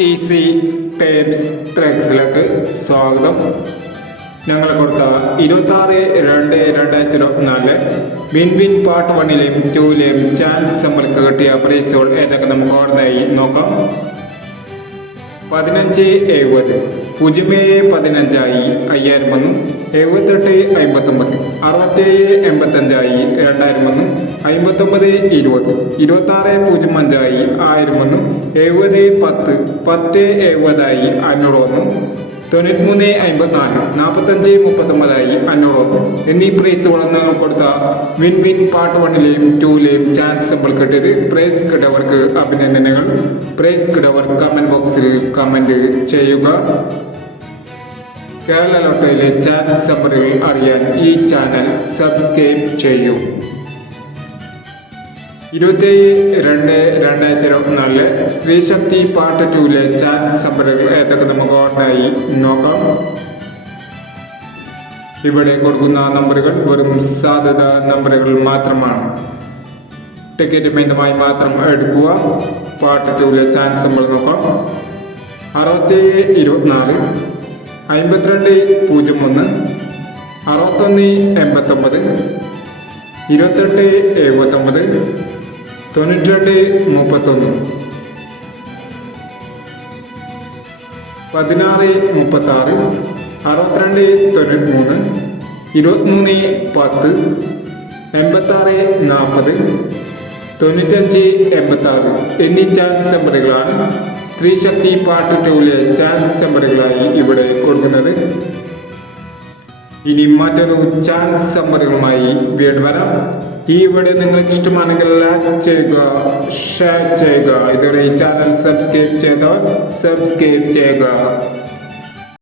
Easy tapes ട്രാക്സിലേക്ക് സ്വാഗതം. ഞങ്ങൾ കൊടുത്ത 26/2/2024 വിൻ വിൻ പാർട്ട് 1ലെയും 2ലെയും ചാൻസ് നമ്മൾക്ക് കിട്ടിയ പ്രൈസുകൾ ഏതൊക്കെ നമുക്ക് ഓർമ്മയായി നോക്കാം. 15/70 0/15 5000 വന്നു. 78/59 67/85 2000 വന്നു. 59/20 26/05 1000 വന്നു. 70/10 10/70 500 വന്നു. 93/54 45/39 500 വന്നു. എന്നീ പ്രൈസുകളെന്ന് കൊടുത്ത വിൻ വിൻ പാർട്ട് 1ലെയും 2ലെയും ചാൻസ് നമ്മൾ കിട്ടിയത്. പ്രൈസ് കിട്ടിയവർക്ക് അഭിനന്ദനങ്ങൾ. പ്രൈസ് കിട്ടിയവർ കമന്റ് ബോക്സിൽ കമന്റ് ചെയ്യുക. കേരള ലോട്ടറിയിലെ ചാൻസ് നമ്പറുകൾ അറിയാൻ ഈ ചാനൽ സബ്സ്ക്രൈബ് ചെയ്യൂ. 27/2/2024 സ്ത്രീ ശക്തി പാർട്ട് 2ലെ ചാൻസ് നമ്പറുകൾ ഏതൊക്കെ നമുക്ക് ഓർമ്മയായി നോക്കാം. ഇവിടെ കൊടുക്കുന്ന നമ്പറുകൾ വെറും സാധ്യത നമ്പറുകൾ മാത്രമാണ്. ടിക്കറ്റ് മിതമായി മാത്രം എടുക്കുക. പാർട്ട് 2ലെ ചാൻസ് നമ്പർ നോക്കാം. 67/24 52/01 61/89 28/79 92/31 16/36 62/93 23/10 86/40 95/86 എന്നീ ചാൻസ് നമ്പറുകളാണ് സ്ത്രീ ശക്തി പാർട്ട് 2ലെ ചാൻസ് നമ്പറുകളായി ഇവിടെ കൊടുക്കുന്നത്. ഇനി മറ്റൊരു ചാൻസ് നമ്പറുകളുമായി വീണ്ടും വരാം. ഈ വീഡിയോ നിങ്ങൾക്ക് ഇഷ്ടമാണെങ്കിൽ ലൈക്ക് ചെയ്യുക, ഷെയർ ചെയ്യുക. ഇതുവരെ ഈ ചാനൽ സബ്സ്ക്രൈബ് ചെയ്തവർ സബ്സ്ക്രൈബ് ചെയ്യുക.